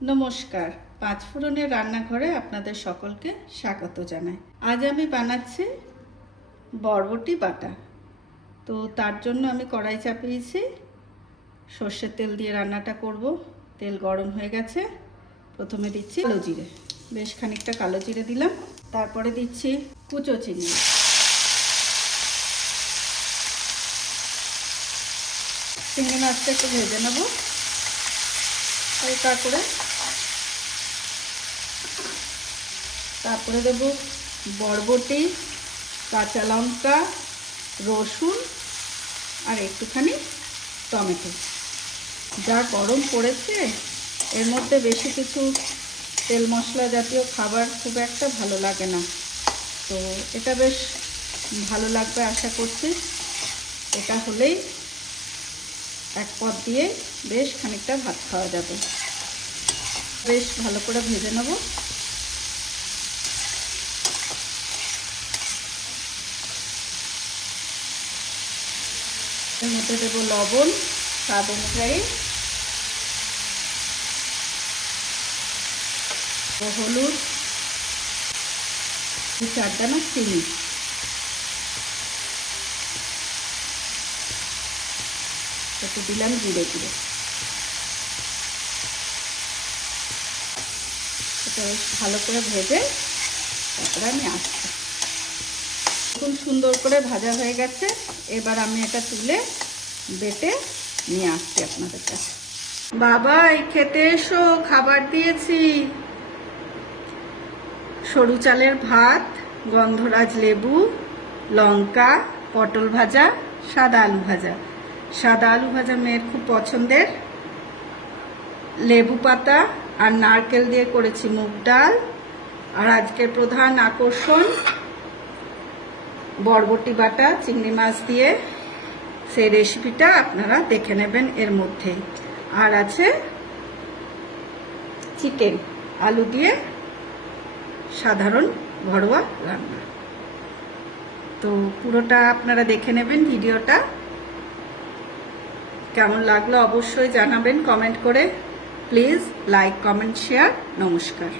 নমস্কার, পাঁচফোড়নের রান্নাঘরে আপনাদের সকলকে স্বাগত জানাই। আজ আমি বানাচ্ছি বরবটি বাটা। তো তার জন্য আমি কড়াই চাপিয়েছি, সর্ষের তেল দিয়ে রান্নাটা করব। তেল গরম হয়ে গেছে। প্রথমে দিচ্ছি কালো জিরে, বেশ খানিকটা কালো জিরে দিলাম। তারপরে দিচ্ছি কুচো চিনি, চিংড়ি মাছটা একটু ভেজে নেব হালকা করে। তারপরে দেব বরবটি, কাঁচা লঙ্কা, রসুন আর একটুখানি টমেটো। যা গরম পড়েছে, এর মধ্যে বেশি কিছু তেল মশলা জাতীয় খাবার খুব একটা ভালো লাগে না, তো এটা বেশ ভালো লাগবে আশা করছি। এটা হলেই এক পদ দিয়ে বেশ খানিকটা ভাত খাওয়া যাবে। বেশ ভালো করে ভেজে নেব। এর মধ্যে দেবো লবণ স্বাদ অনুযায়ী, হলুদ, 4 দানা চিনি, একটু দিলাম জিরে গুঁড়ো। এটা বেশ ভালো করে ভেজে তারপরে আমি আসছি। খুব সুন্দর করে ভাজা হয়ে গেছে। এবার আমি এটা তুলে বেটে নিয়ে আসছি আপনাদের কাছে। বাবা, এই খেতে এসো, খাবার দিয়েছি। সরু চালের ভাত, গন্ধরাজ লেবু, লঙ্কা, পটল ভাজা, সাদা আলু ভাজা। সাদা আলু ভাজা মেয়ের খুব পছন্দের। লেবু পাতা আর নারকেল দিয়ে করেছি মুগ ডাল। আর আজকের প্রধান আকর্ষণ বরবটি বাটা চিংড়ি মাছ দিয়ে। সেই রেসিপিটা আপনারা দেখে নেবেন এর মধ্যেই। আর আছে চিকেন আলু দিয়ে সাধারণ ঘরোয়া রান্না। তো পুরোটা আপনারা দেখে নেবেন। ভিডিওটা কেমন লাগলো অবশ্যই জানাবেন কমেন্ট করে। Please like, comment, share. নমস্কার।